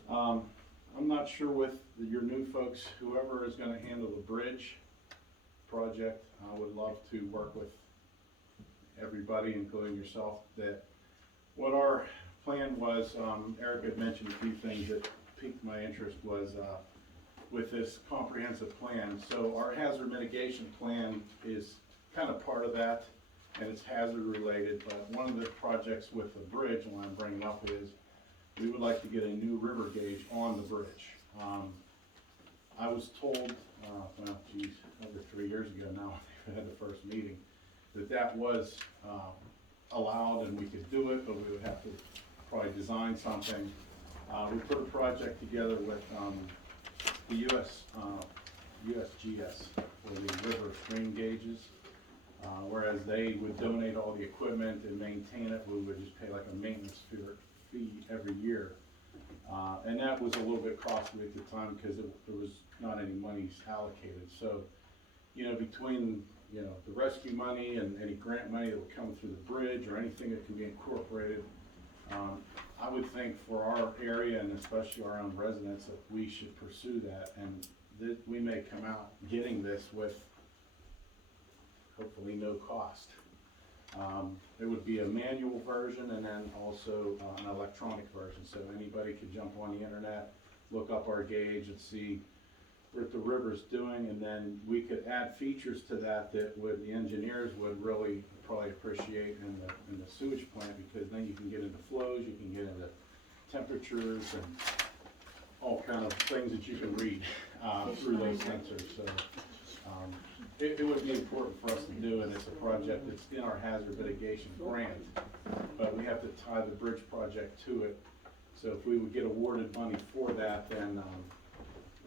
I'm not sure with your new folks, whoever is gonna handle the bridge project, I would love to work with everybody, including yourself, that what our plan was. Eric had mentioned a few things that piqued my interest, was with this comprehensive plan. So our hazard mitigation plan is kind of part of that, and it's hazard related, but one of the projects with the bridge, and what I'm bringing up, is we would like to get a new river gauge on the bridge. I was told, over 3 years ago now, we had the first meeting, that was allowed and we could do it, but we would have to probably design something. We put a project together with the USGS for the river stream gauges, whereas they would donate all the equipment and maintain it. We would just pay like a maintenance fee every year. And that was a little bit costly at the time because there was not any monies allocated. So, between the rescue money and any grant money that would come through the bridge or anything that can be incorporated, I would think for our area and especially our own residents that we should pursue that and that we may come out getting this with hopefully no cost. It would be a manual version and then also an electronic version, so anybody could jump on the internet, look up our gauge and see what the river's doing, and then we could add features to that the engineers would really probably appreciate in the sewage plant, because then you can get into flows, you can get into temperatures and all kind of things that you can read through those sensors. So it would be important for us to do, and it's a project that's in our hazard mitigation grant, but we have to tie the bridge project to it. So if we would get awarded money for that, then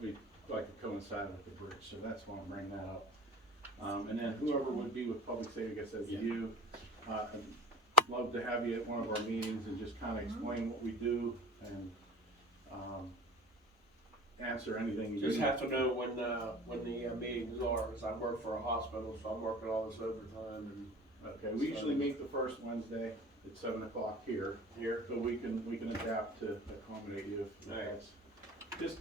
we'd like to coincide with the bridge. So that's why I'm bringing that up. And then whoever would be with public safety, I guess that'd be you. I'd love to have you at one of our meetings and just kind of explain what we do and answer anything you Just need. have to know when the meetings are, because I work for a hospital, so I'm working all this overtime and. Okay, we usually meet the first Wednesday at 7 o'clock here, but we can adapt to accommodate you if that's. Just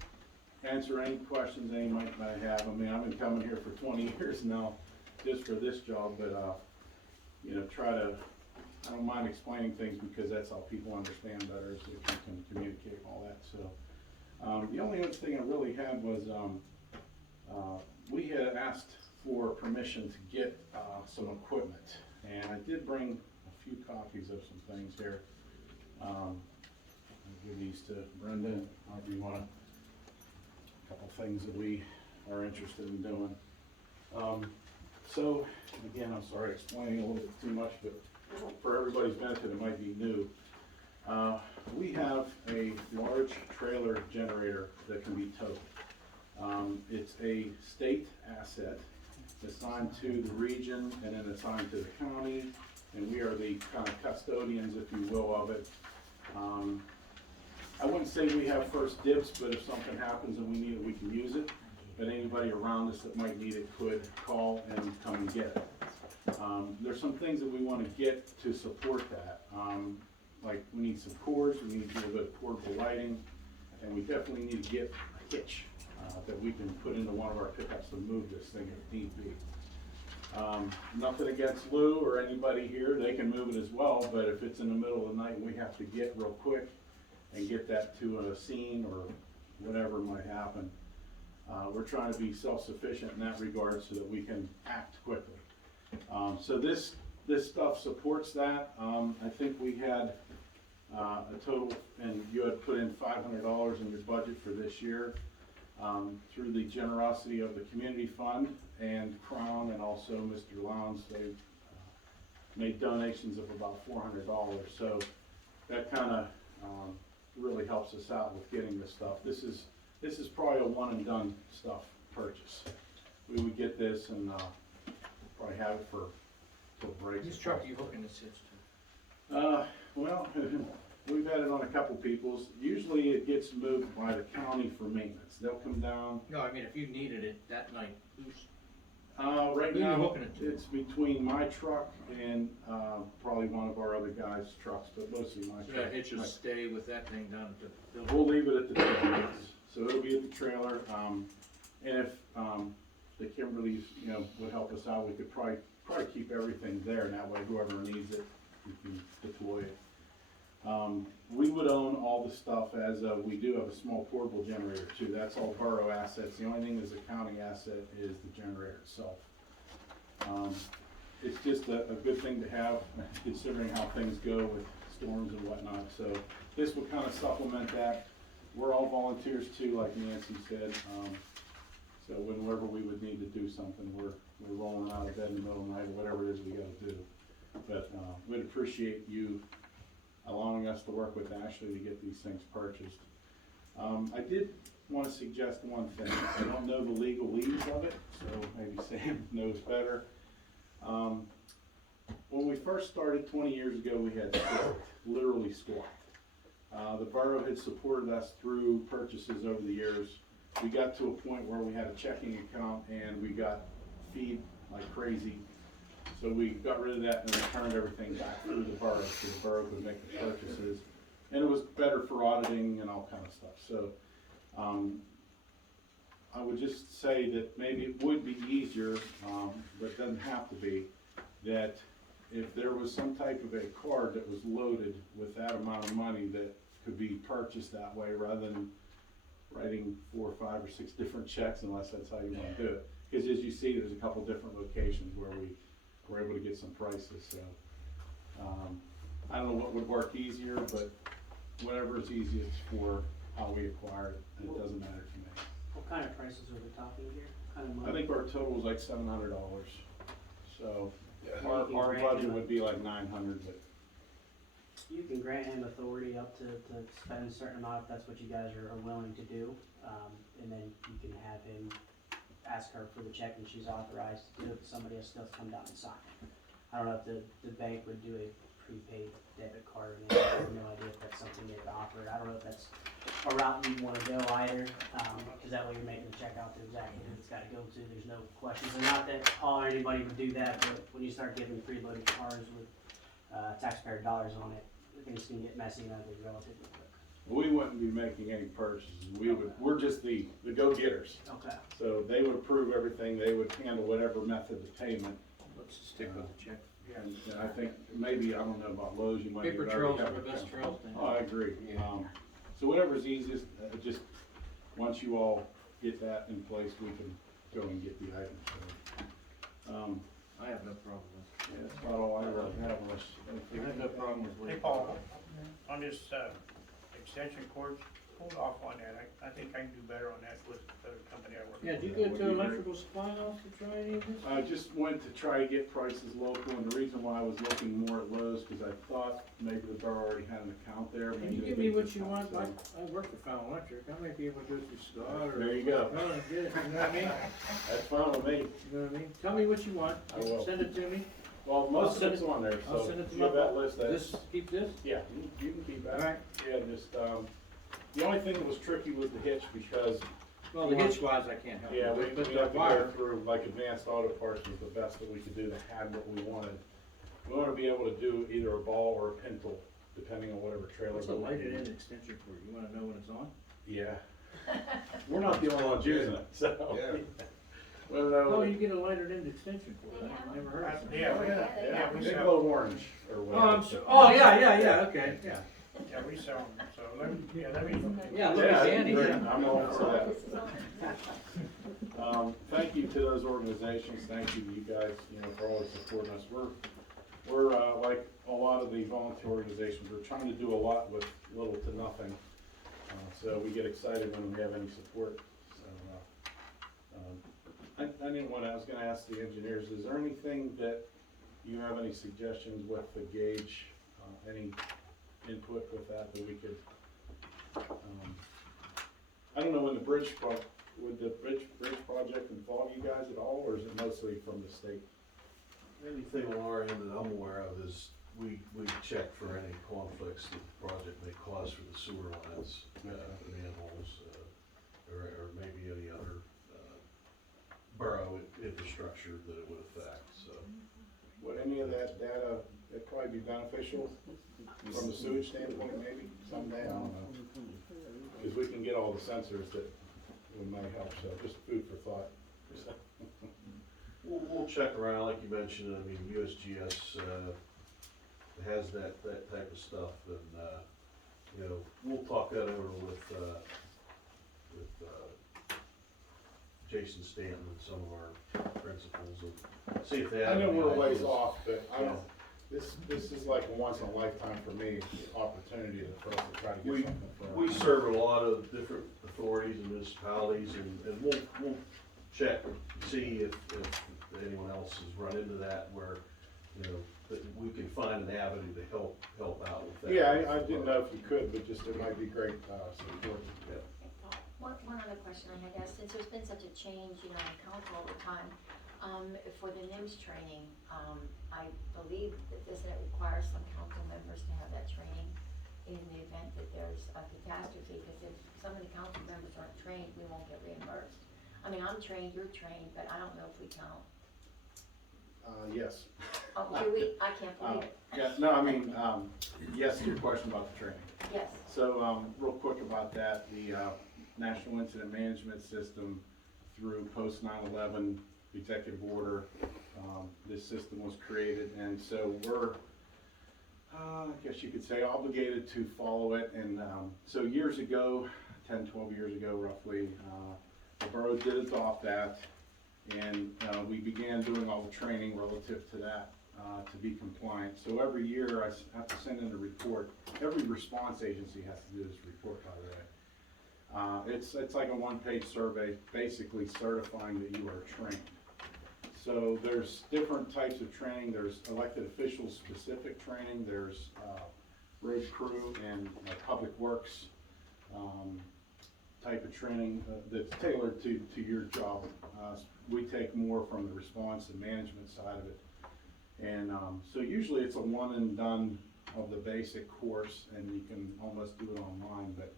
answer any questions any might have. I mean, I've been coming here for 20 years now, just for this job, but you know, I don't mind explaining things because that's how people understand better, is if you can communicate and all that. So the only other thing I really had was we had asked for permission to get some equipment, and I did bring a few copies of some things here. I'll give these to Brenda, however you want to. Couple things that we are interested in doing. So again, I'm sorry explaining a little bit too much, but for everybody's benefit, it might be new. We have a large trailer generator that can be towed. It's a state asset assigned to the region and then assigned to the county, and we are the kind of custodians, if you will, of it. I wouldn't say we have first dibs, but if something happens and we need it, we can use it. But anybody around us that might need it could call and come and get it. There's some things that we want to get to support that. Like we need some cords, we need a little bit of portable lighting, and we definitely need to get a hitch that we can put into one of our pickups to move this thing if need be. Nothing against Lou or anybody here, they can move it as well, but if it's in the middle of the night and we have to get real quick and get that to a scene or whatever might happen, we're trying to be self-sufficient in that regard so that we can act quickly. So this stuff supports that. I think we had a total, and you had put in $500 in your budget for this year through the generosity of the community fund and Crown, and also Mr. Lowndes. They made donations of about $400. So that kind of really helps us out with getting this stuff. This is probably a one and done stuff purchase. We would get this and probably have it for till breaks. Whose truck are you hooking this to? Well, we've had it on a couple people's. Usually it gets moved by the county for maintenance. They'll come down. No, I mean, if you needed it that night, who's? Right Who you now, hooking it to? it's between my truck and probably one of our other guys' trucks, but mostly my So truck. that hitch will stay with that thing down at the building? We'll leave it at the trailer, yes. So it'll be at the trailer, and if the Kimberleys, you know, would help us out, we could probably keep everything there, and that way whoever needs it, we can deploy it. We would own all the stuff, as we do have a small portable generator too. That's all borough assets. The only thing that's a county asset is the generator itself. It's just a good thing to have, considering how things go with storms and whatnot. So this would kind of supplement that. We're all volunteers too, like Nancy said. So whenever we would need to do something, we're rolling out of bed in the middle of the night or whatever it is we got to do. But we'd appreciate you allowing us to work with Ashley to get these things purchased. I did want to suggest one thing. I don't know the legalese of it, so maybe Sam knows better. When we first started 20 years ago, we had squat, literally squat. The borough had supported us through purchases over the years. We got to a point where we had a checking account and we got feed like crazy. So we got rid of that and returned everything back through the borough so the borough could make the purchases. And it was better for auditing and all kind of stuff. So I would just say that maybe it would be easier, but it doesn't have to be, that if there was some type of a card that was loaded with that amount of money that could be purchased that way, rather than writing 4 or 5 or 6 different checks, unless that's how you wanna do it. Because as you see, there's a couple different locations where we were able to get some prices, so. I don't know what would work easier, but whatever is easiest for how we acquire it, and it doesn't matter to me. What kind of prices are we talking here? What kind of I money? think our total was like $700, so You our can grant budget him- would be like 900, but. You can grant him authority up to spend a certain amount if that's what you guys are willing to do. And then you can have him ask her for the check and she's authorized to do it, somebody else does come down and sign it. I don't know if the bank would do a prepaid debit card, and I have no idea if that's something they would offer. I don't know if that's a route you wanna go either, cause that way you're making the check out to exactly who it's gotta go to, there's no questions. And not that Paul or anybody would do that, but when you start giving preloaded cards with, taxpayer dollars on it, things can get messy and ugly relatively quick. We wouldn't be making any purchases, we're just the go-getters. Okay. So they would approve everything, they would handle whatever method of payment. Let's stick with the check. And I think maybe, I don't know about Lowe's, you might. Paper already trails have are the an best account. trails, man. Oh, I agree. So whatever's easiest, just, once you all get that in place, we can go and get the items, so. I have no problem with Yeah, that's about all I really have unless. it. I have no problem with what Hey, you Paul, on this, extension cords, hold off on that. I think I can do better on that with the company I work with. Yeah, did you go to electrical supply house to try any of this? I just went to try to get prices local, and the reason why I was looking more at Lowe's, because I thought maybe the borough already had an account there. Can maybe you they give me did what you want? something. I work for Fountain Electric, I might be able to do it through Scott or. There you go. No, I get it, you know what I mean? That's fine with me. You know what I mean? Tell me what you want, I will. send it to me. Well, most I'll of it's on there, I'll so send it to you have my- that list. This, keep this? Yeah, you can keep that. All right. Yeah, just, the only thing that was tricky was the hitch, because, Well, the hitch wise, I can't help you. yeah, we but have the to go wire, through, like, advanced auto parts was the best that we could do to have what we wanted. We want to be able to do either a ball or a pintle, depending on whatever trailer. what's a we're lighted using. in extension cord? You wanna know when it's on? Yeah. We're not the only ones using it, so. Yeah. Well, Oh, no, you get a lighted in extension cord, I never heard of that. yeah, we big sell, glow orange or Oh, whatever. I'm so, oh, yeah, okay, yeah. yeah, we sell them, so let me. Yeah, look Yeah, at Danny, great. yeah. I'm all for that. Thank you to those organizations, thank you to you guys, for always supporting us. We're like a lot of the volunteer organizations, we're trying to do a lot with little to nothing. So we get excited when we have any support. So, I didn't want to, I was gonna ask the engineers, is there anything that you have any suggestions with the gauge, any input with that we could, I don't know when the would the bridge project involve you guys at all, or is it mostly from the state? Anything on our end that I'm aware of is we check for any conflicts that the project may cause for the sewer lines, manholes, or maybe any other borough infrastructure that it would affect, so. Would any of that data, it'd probably be beneficial from the sewage standpoint, maybe someday, I don't know. Because we can get all the sensors that may help, so just food for thought. We'll check around, like you mentioned, I mean, USGS, has that type of stuff, and, we'll talk that over with Jason Stanton and some of our principals, and see if they have. I know any we're a ways ideas. off, but I don't, this is like a once in a lifetime for me, opportunity for us to try to get something for our. We serve a lot of different authorities and municipalities, and we'll check, see if anyone else has run into that, where, that we can find an avenue to help out with that. Yeah, I didn't know if you could, but just it might be great, support. Yeah. One other question I had asked, since there's been such a change, in council all the time, for the NIMS training, I believe that doesn't it require some council members to have that training in the event that there's a catastrophe, because if some of the council members aren't trained, we won't get reimbursed. I mean, I'm trained, you're trained, but I don't know if we count. Yes. Oh, do we? I can't believe it. Yeah, no, I mean, yes, to your question about the training. Yes. So, real quick about that, the National Incident Management System through post 9/11 executive order, this system was created, and so we're, I guess you could say, obligated to follow it. And so years ago, 10, 12 years ago roughly, the borough did adopt that, and we began doing all the training relative to that to be compliant. So every year I have to send in a report. Every response agency has to do this report, by the way. It's like a one-page survey, basically certifying that you are trained. So there's different types of training. There's elected officials specific training. There's road crew and public works type of training that's tailored to your job. We take more from the response and management side of it. And so usually it's a one and done of the basic course, and you can almost do it online, but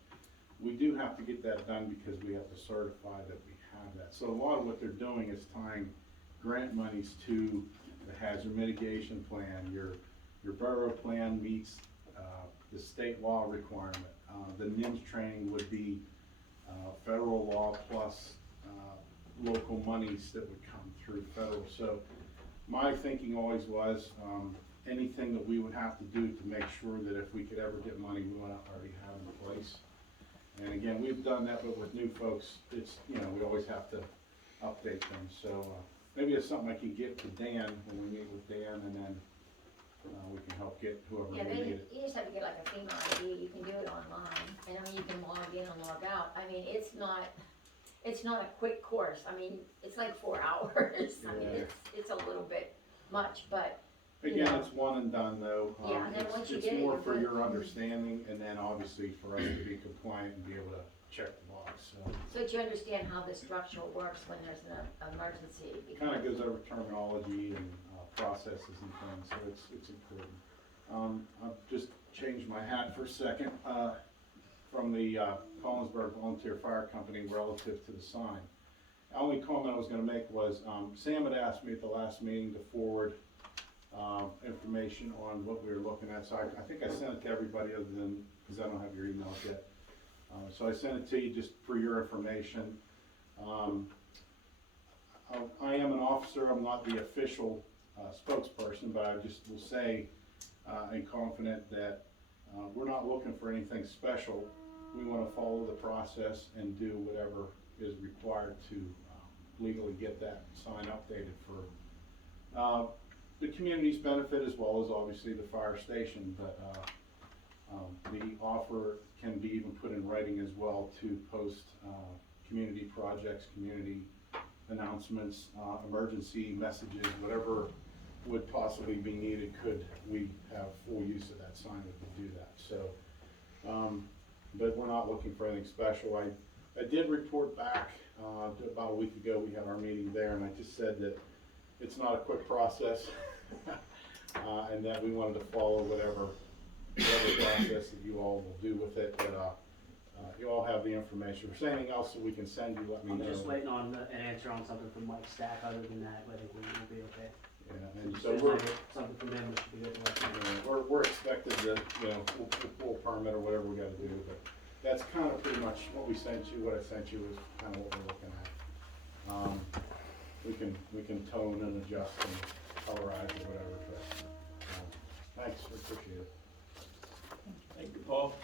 we do have to get that done because we have to certify that we have that. So a lot of what they're doing is tying grant monies to the hazard mitigation plan. Your borough plan meets the state law requirement. The NIMS training would be federal law plus local monies that would come through federal. So my thinking always was anything that we would have to do to make sure that if we could ever get money, we want to already have in place. And again, we've done that, but with new folks, it's, you know, we always have to update them. So maybe it's something I can get to Dan when we meet with Dan, and then we can help get whoever Yeah, we need it. you just have to get like a FEMA ID, you can do it online, and I mean, you can log in and log out. I mean, it's not a quick course. I mean, it's like 4 hours. I mean, Yeah. it's a little bit much, but, you Again, know. it's one and done though. Yeah, and then It's- once you get it, It's more you're for good. your understanding, and then obviously for us to be compliant and be able to check the box, so. So that you understand how the structure works when there's an emergency. Kind of goes over terminology and processes and things, so it's important. I've just changed my hat for a second, from the Collinsburg Volunteer Fire Company relative to the sign. The only comment I was gonna make was, Sam had asked me at the last meeting to forward information on what we were looking at, so I think I sent it to everybody other than, because I don't have your emails yet. So I sent it to you just for your information. I am an officer, I'm not the official spokesperson, but I just will say and confident that we're not looking for anything special. We want to follow the process and do whatever is required to legally get that sign updated for the community's benefit, as well as obviously the fire station. But the offer can be even put in writing as well to post community projects, community announcements, emergency messages, whatever would possibly be needed. Could we have full use of that sign if we do that? So, but we're not looking for anything special. I did report back about a week ago. We had our meeting there, and I just said that it's not a quick process, and that we wanted to follow whatever process that you all will do with it. But you all have the information. If there's anything else that we can send you, let me know. I'm just waiting on an answer on something from Mike Stack. Other than that, I think we'll be okay. Yeah, and so As we're, long as something from them, we should be good to let you know. we're expected to, you know, we'll pull a permit or whatever we gotta do, but that's kind of pretty much what we sent you. What I sent you is kind of what we're looking at. We can tone and adjust and colorize or whatever, but, thanks, we appreciate it. Thank you, Paul.